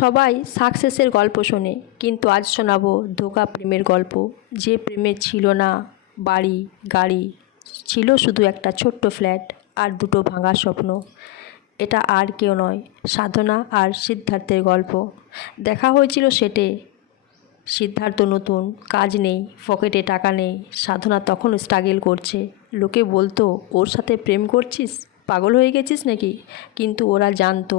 সবাই সাকসেসের গল্প শোনে, কিন্তু আজ শোনাবো ধোঁকা প্রেমের গল্প। যে প্রেমে ছিল না বাড়ি গাড়ি, ছিল শুধু একটা ছোট্ট ফ্ল্যাট আর দুটো ভাঙা স্বপ্ন। এটা আর কেউ নয়, সাধনা আর সিদ্ধার্থের গল্প। দেখা হয়েছিল সেটে। সিদ্ধার্থ নতুন, কাজ নেই, পকেটে টাকা নেই। সাধনা তখন স্ট্রাগল করছে। লোকে বলতো, ওর সাথে প্রেম করছিস, পাগল হয়ে গেছিস নাকি? কিন্তু ওরা জানতো,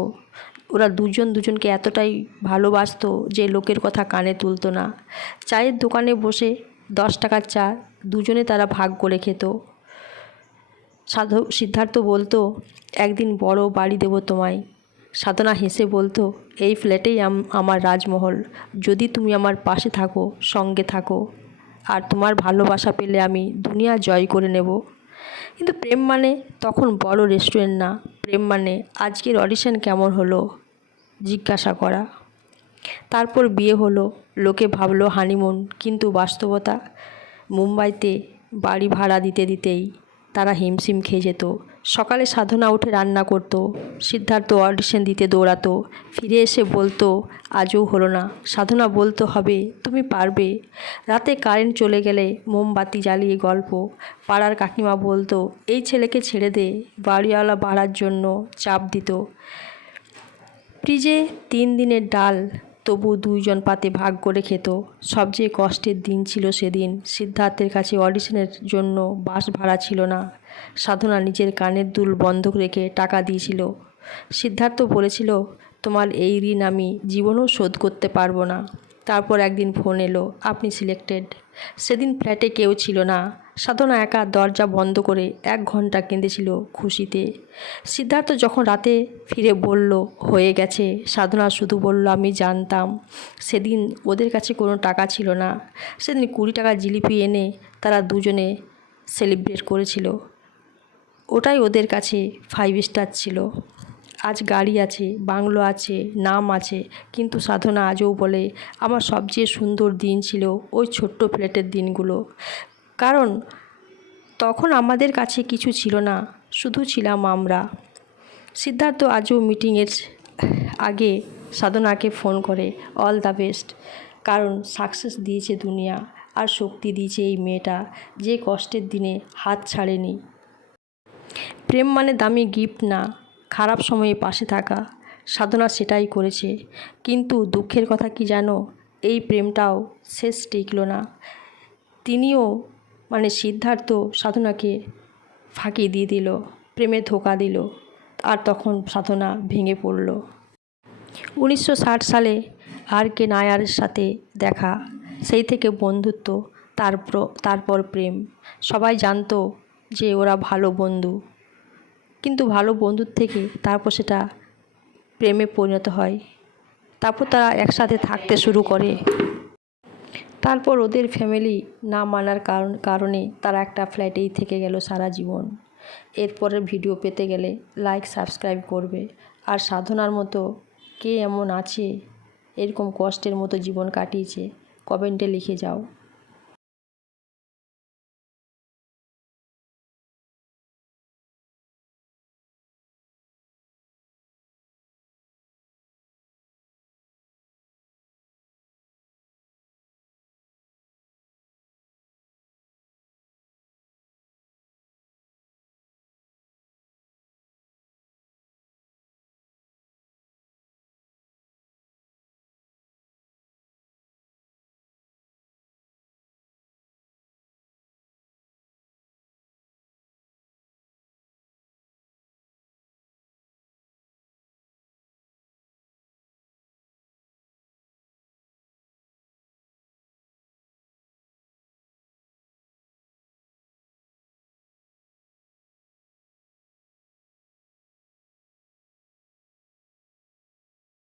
ওরা দুজন দুজনকে এতটাই ভালোবাসতো যে লোকের কথা কানে তুলতো না। চায়ের দোকানে বসে 10 টাকার চা দুজনে তারা ভাগ করে খেত। সিদ্ধার্থ বলতো, একদিন বড় বাড়ি দেবো তোমায়। সাধনা হেসে বলতো, এই ফ্ল্যাটেই আমার রাজমহল, যদি তুমি আমার পাশে থাকো, সঙ্গে থাকো, আর তোমার ভালোবাসা পেলে আমি দুনিয়া জয় করে নেব। কিন্তু প্রেম মানে তখন বড় রেস্টুরেন্ট না। প্রেম মানে আজকের অডিশন কেমন হলো জিজ্ঞাসা করা। তারপর বিয়ে হলো, লোকে ভাবলো হানিমুন, কিন্তু বাস্তবতা মুম্বাইতে বাড়ি ভাড়া দিতে দিতেই তারা হিমশিম খেয়ে যেত। সকালে সাধনা উঠে রান্না করত, সিদ্ধার্থ অডিশন দিতে দৌড়াতো, ফিরে এসে বলতো আজও হলো না। সাধনা বলতো হবে, তুমি পারবে। রাতে কারেন্ট চলে গেলে মোমবাতি জ্বালিয়ে গল্প। পাড়ার কাকিমা বলতো, এই ছেলেকে ছেড়ে দে। বাড়িওয়ালা ভাড়ার জন্য চাপ দিত। ফ্রিজে 3 দিনের ডাল, তবু দুইজন পাতে ভাগ করে খেত। সবচেয়ে কষ্টের দিন ছিল সেদিন। সিদ্ধার্থের কাছে অডিশনের জন্য বাস ভাড়া ছিল না। সাধনা নিজের কানের দুল বন্ধক রেখে টাকা দিয়েছিল। সিদ্ধার্থ বলেছিল, তোমার এই ঋণ আমি জীবনেও শোধ করতে পারবো না। তারপর একদিন ফোন এলো, আপনি সিলেক্টেড। সেদিন ফ্ল্যাটে কেউ ছিল না। সাধনা একা দরজা বন্ধ করে 1 ঘন্টা কেঁদেছিল খুশিতে। সিদ্ধার্থ যখন রাতে ফিরে বলল হয়ে গেছে, সাধনা শুধু বলল, আমি জানতাম। সেদিন ওদের কাছে কোনো টাকা ছিল না। সেদিন 20 টাকা জিলিপি এনে তারা দুজনে সেলিব্রেট করেছিল। ওটাই ওদের কাছে 5 স্টার ছিল। আজ গাড়ি আছে, বাংলো আছে, নাম আছে, কিন্তু সাধনা আজও বলে, আমার সবচেয়ে সুন্দর দিন ছিল ওই ছোট্ট ফ্ল্যাটের দিনগুলো। কারণ তখন আমাদের কাছে কিছু ছিল না, শুধু ছিলাম আমরা। সিদ্ধার্থ আজও মিটিংয়ের আগে সাধনাকে ফোন করে, অল দ্য বেস্ট। কারণ সাকসেস দিয়েছে দুনিয়া, আর শক্তি দিয়েছে এই মেয়েটা, যে কষ্টের দিনে হাত ছাড়েনি। প্রেম মানে দামি গিফট না, খারাপ সময়ে পাশে থাকা। সাধনা সেটাই করেছে। কিন্তু দুঃখের কথা কি জানো, এই প্রেমটাও শেষ টিকল না। তিনিও সিদ্ধার্থ সাধনাকে ফাঁকি দিয়ে দিল, প্রেমে ধোঁকা দিল, আর তখন সাধনা ভেঙে পড়ল। 1960 সালে আর.কে নায়ারের সাথে দেখা, সেই থেকে বন্ধুত্ব, তারপর প্রেম। সবাই জানতো যে ওরা ভালো বন্ধু, কিন্তু ভালো বন্ধুর থেকে তারপর সেটা প্রেমে পরিণত হয়। তারপর তারা একসাথে থাকতে শুরু করে। তারপর ওদের ফ্যামিলি না মানার কারণে তারা একটা ফ্ল্যাটেই থেকে গেল সারা জীবন। এরপরের ভিডিও পেতে গেলে লাইক সাবস্ক্রাইব করবে। আর সাধনার মতো কে এমন আছে এরকম কষ্টের মতো জীবন কাটিয়েছে, কমেন্টে লিখে যাও।